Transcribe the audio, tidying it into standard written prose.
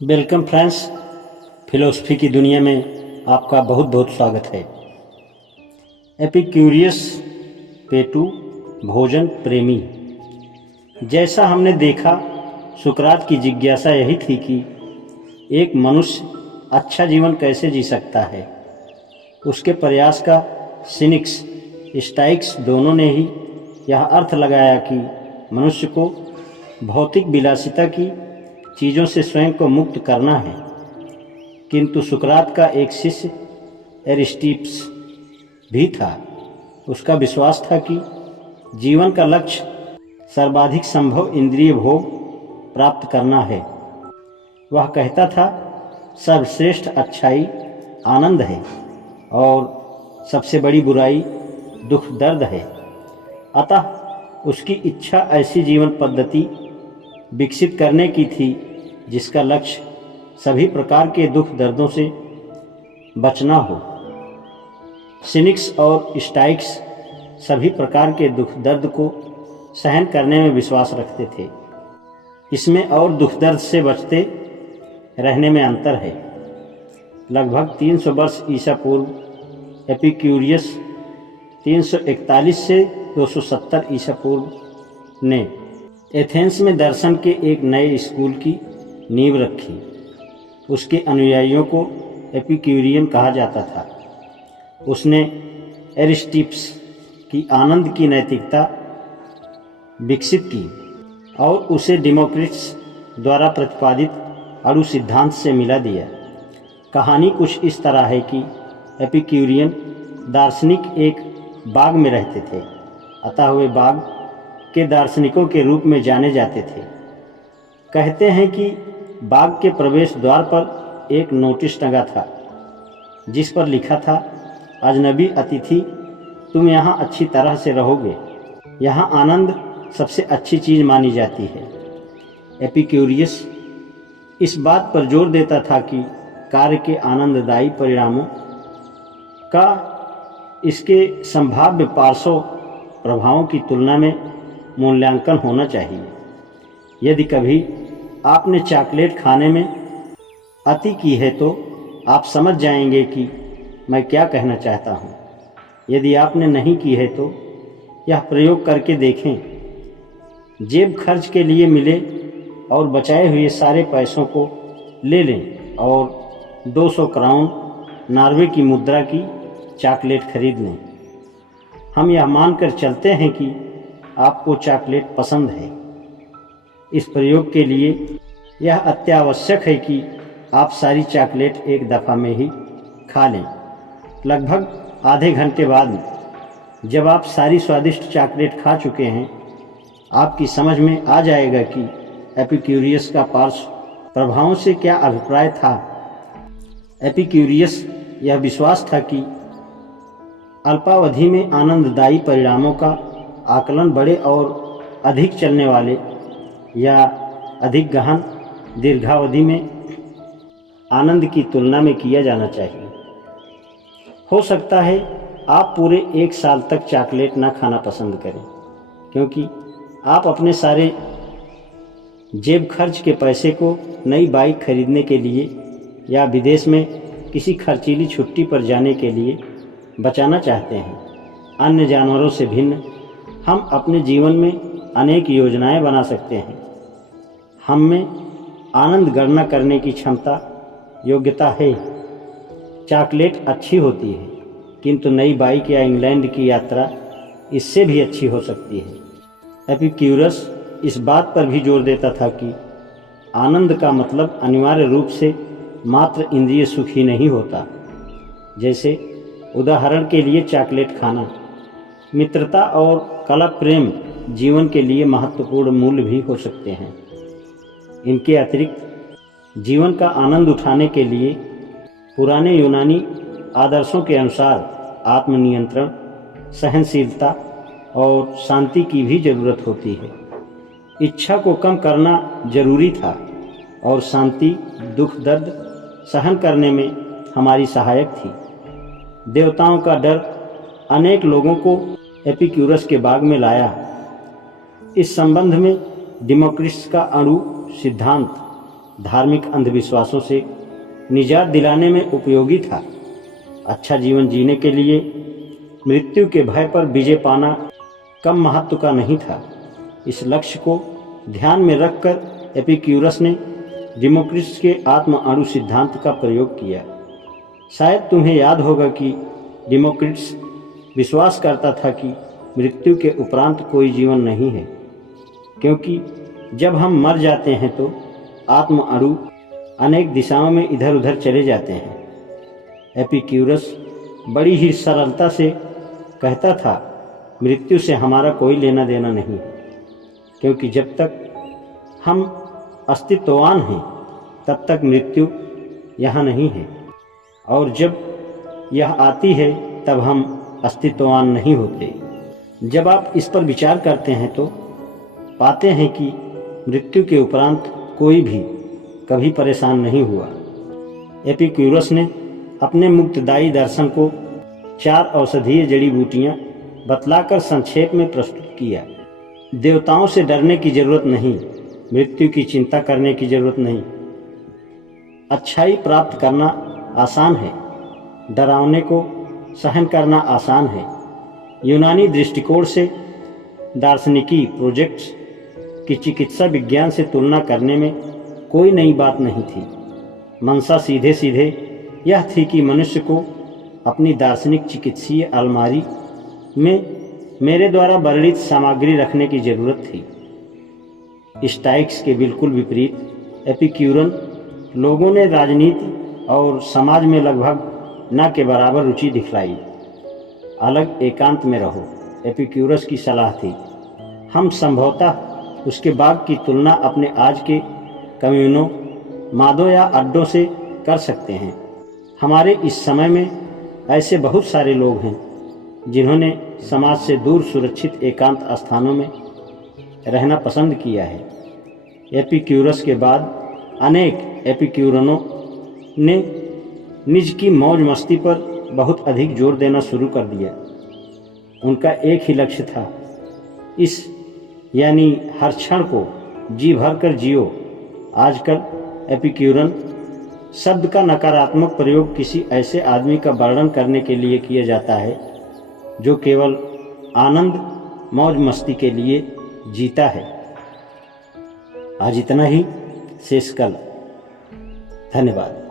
Welcome friends, philosophy की दुनिया में आपका बहुत बहुत स्वागत है। एपिक्यूरियस पेटू भोजन प्रेमी। जैसा हमने देखा, सुकरात की जिज्ञासा यही थी कि एक मनुष्य अच्छा जीवन कैसे जी सकता है। उसके प्रयास का सिनिक्स स्टाइक्स दोनों ने ही यह अर्थ लगाया कि मनुष्य को भौतिक विलासिता की चीज़ों से स्वयं को मुक्त करना है। किंतु सुकरात का एक शिष्य एरिस्टिप्स भी था। उसका विश्वास था कि जीवन का लक्ष्य सर्वाधिक संभव इंद्रिय भोग प्राप्त करना है। वह कहता था, सर्वश्रेष्ठ अच्छाई आनंद है और सबसे बड़ी बुराई दुख दर्द है। अतः उसकी इच्छा ऐसी जीवन पद्धति विकसित करने की थी जिसका लक्ष्य सभी प्रकार के दुख दर्दों से बचना हो। सिनिक्स और स्टाइक्स सभी प्रकार के दुख दर्द को सहन करने में विश्वास रखते थे। इसमें और दुख दर्द से बचते रहने में अंतर है। लगभग 300 वर्ष ईसा पूर्व एपिक्यूरियस 341 से 270 ईसा पूर्व ने एथेंस में दर्शन के एक नए स्कूल की नींव रखी। उसके अनुयायियों को एपिक्यूरियन कहा जाता था। उसने एरिस्टिप्स की आनंद की नैतिकता विकसित की और उसे डेमोक्रिटस द्वारा प्रतिपादित अणु सिद्धांत से मिला दिया। कहानी कुछ इस तरह है कि एपिक्यूरियन दार्शनिक एक बाग में रहते थे, अतः वे बाग के दार्शनिकों के रूप में जाने जाते थे। कहते हैं कि बाग के प्रवेश द्वार पर एक नोटिस टंगा था जिस पर लिखा था, अजनबी अतिथि, तुम यहाँ अच्छी तरह से रहोगे। यहाँ आनंद सबसे अच्छी चीज़ मानी जाती है। एपिक्यूरियस इस बात पर जोर देता था कि कार्य के आनंददायी परिणामों का इसके संभाव्य पार्श्व प्रभावों की तुलना में मूल्यांकन होना चाहिए। यदि कभी आपने चॉकलेट खाने में अति की है तो आप समझ जाएंगे कि मैं क्या कहना चाहता हूँ। यदि आपने नहीं की है तो यह प्रयोग करके देखें। जेब खर्च के लिए मिले और बचाए हुए सारे पैसों को ले लें और 200 क्राउन नॉर्वे की मुद्रा की चॉकलेट खरीद लें। हम यह मानकर चलते हैं कि आपको चॉकलेट पसंद है। इस प्रयोग के लिए यह अत्यावश्यक है कि आप सारी चॉकलेट एक दफ़ा में ही खा लें। लगभग आधे घंटे बाद जब आप सारी स्वादिष्ट चॉकलेट खा चुके हैं, आपकी समझ में आ जाएगा कि एपिक्यूरियस का पार्श्व प्रभावों से क्या अभिप्राय था। एपिक्यूरियस यह विश्वास था कि अल्पावधि में आनंददायी परिणामों का आकलन बड़े और अधिक चलने वाले या अधिक गहन दीर्घावधि में आनंद की तुलना में किया जाना चाहिए। हो सकता है आप पूरे 1 साल तक चॉकलेट ना खाना पसंद करें, क्योंकि आप अपने सारे जेब खर्च के पैसे को नई बाइक खरीदने के लिए या विदेश में किसी खर्चीली छुट्टी पर जाने के लिए बचाना चाहते हैं। अन्य जानवरों से भिन्न हम अपने जीवन में अनेक योजनाएं बना सकते हैं। हम में आनंद गणना करने की क्षमता योग्यता है। चॉकलेट अच्छी होती है, किंतु नई बाइक या इंग्लैंड की यात्रा इससे भी अच्छी हो सकती है। एपिक्यूरस इस बात पर भी जोर देता था कि आनंद का मतलब अनिवार्य रूप से मात्र इंद्रिय सुख ही नहीं होता। जैसे उदाहरण के लिए चॉकलेट खाना, मित्रता और कला प्रेम जीवन के लिए महत्वपूर्ण मूल्य भी हो सकते हैं। इनके अतिरिक्त जीवन का आनंद उठाने के लिए पुराने यूनानी आदर्शों के अनुसार आत्मनियंत्रण, सहनशीलता और शांति की भी जरूरत होती है। इच्छा को कम करना जरूरी था और शांति दुख दर्द सहन करने में हमारी सहायक थी। देवताओं का डर अनेक लोगों को एपिक्यूरस के बाग में लाया। इस संबंध में डेमोक्रिटस का अणु सिद्धांत धार्मिक अंधविश्वासों से निजात दिलाने में उपयोगी था। अच्छा जीवन जीने के लिए मृत्यु के भय पर विजय पाना कम महत्व का नहीं था। इस लक्ष्य को ध्यान में रखकर एपिक्यूरस ने डेमोक्रिटस के आत्म अणु सिद्धांत का प्रयोग किया। शायद तुम्हें याद होगा कि डेमोक्रिटस विश्वास करता था कि मृत्यु के उपरांत कोई जीवन नहीं है, क्योंकि जब हम मर जाते हैं तो आत्म अणु अनेक दिशाओं में इधर उधर चले जाते हैं। एपिक्यूरस बड़ी ही सरलता से कहता था, मृत्यु से हमारा कोई लेना देना नहीं, क्योंकि जब तक हम अस्तित्ववान हैं तब तक मृत्यु यहाँ नहीं है, और जब यह आती है तब हम अस्तित्ववान नहीं होते। जब आप इस पर विचार करते हैं तो पाते हैं कि मृत्यु के उपरांत कोई भी कभी परेशान नहीं हुआ। एपिक्यूरस ने अपने मुक्तदायी दर्शन को 4 औषधीय जड़ी बूटियाँ बतलाकर संक्षेप में प्रस्तुत किया। देवताओं से डरने की जरूरत नहीं, मृत्यु की चिंता करने की जरूरत नहीं। अच्छाई प्राप्त करना आसान है, डरावने को सहन करना आसान है। यूनानी दृष्टिकोण से दार्शनिकी प्रोजेक्ट्स की चिकित्सा विज्ञान से तुलना करने में कोई नई बात नहीं थी। मंशा सीधे सीधे यह थी कि मनुष्य को अपनी दार्शनिक चिकित्सीय अलमारी में मेरे द्वारा वर्णित सामग्री रखने की जरूरत थी। स्टाइक्स के बिल्कुल विपरीत एपिक्यूरन लोगों ने राजनीति और समाज में लगभग न के बराबर रुचि दिखलाई। अलग एकांत में रहो, एपिक्यूरस की सलाह थी। हम संभवतः उसके बाग की तुलना अपने आज के कम्यूनों, मादों या अड्डों से कर सकते हैं। हमारे इस समय में ऐसे बहुत सारे लोग हैं जिन्होंने समाज से दूर सुरक्षित एकांत स्थानों में रहना पसंद किया है। एपिक्यूरस के बाद अनेक एपिक्यूरनों ने निज की मौज मस्ती पर बहुत अधिक जोर देना शुरू कर दिया। उनका एक ही लक्ष्य था, इस यानी हर क्षण को जी भर कर जियो। आजकल एपिक्यूरन शब्द का नकारात्मक प्रयोग किसी ऐसे आदमी का वर्णन करने के लिए किया जाता है जो केवल आनंद मौज मस्ती के लिए जीता है। आज इतना ही, शेष कल। धन्यवाद।